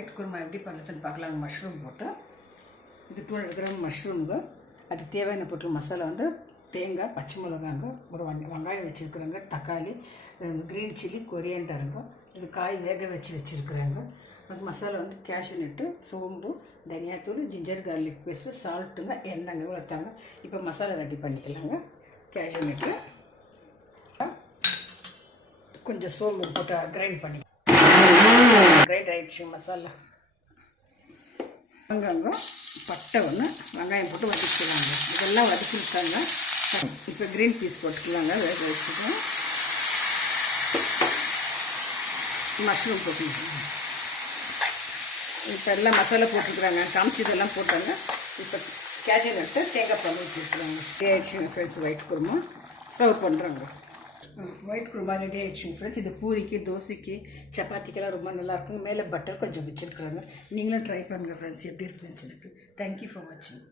White kurma எப்படி பண்ணுறதுன்னு பார்க்கலாங்க. மஷ்ரூம் போட்டு இது 200 கிராம் மஷ்ரூமுங்க. அது தேவையான பொருள் மசாலா வந்து தேங்காய், பச்சை மிளகாங்க, ஒரு வெங்காயம் வச்சுருக்குறாங்க, தக்காளி, க்ரீன் சில்லி, கொரியண்டருங்க. இது காய் வேக வச்சுருக்குறாங்க. அது மசாலா வந்து கேஷ்யூ நட்டு, சோம்பு, தனியாத்தூள், ஜிஞ்சர் கார்லிக் பேஸ்ட்டு, சால்ட்டுங்க, எண்ணெய்ங்க இவ்வளோத்தாங்க. இப்போ மசாலா ரெடி பண்ணிக்கலாங்க. கேஷ்யூ நட்டு கொஞ்சம் சோம்பு போட்டு கிரைண்ட் பண்ணி கிரைண்ட் ஆகிடுச்சு மசாலா. வெங்காயம், பட்டை ஒன்று, வெங்காயம் போட்டு வதக்கிக்கலாங்க. இதெல்லாம் வதக்கிருக்காங்க. இப்போ க்ரீன் பீஸ் போட்டுக்கலாங்க. வேக வச்சுக்கலாம். மஷ்ரூம் போட்டுக்கலாங்க. இப்போ எல்லாம் மசாலா போட்டுருக்குறாங்க. காமிச்சதெல்லாம் போட்டாங்க. இப்போ கேஷ்யூ நட்டு தேங்காய் பால் ஊற்றிருக்குறாங்க. ரெடி ஆகிடுச்சுங்க ஃப்ரெண்ட்ஸ். ஒயிட் குருமா சர்வ் பண்ணுறாங்க. ஒயிட் குருமா ரெடி ஆகிடுச்சுங்க ஃப்ரெண்ட்ஸ். இது பூரிக்கு, தோசைக்கு, சப்பாத்திக்கெல்லாம் ரொம்ப நல்லாயிருக்கும். மேலே பட்டர் கொஞ்சம் வச்சுருக்குறாங்க. நீங்களும் ட்ரை பண்ணுங்கள் ஃப்ரெண்ட்ஸ், எப்படி இருக்குதுன்னு சொல்லிட்டு. தேங்க்யூ ஃபார் வாட்சிங்.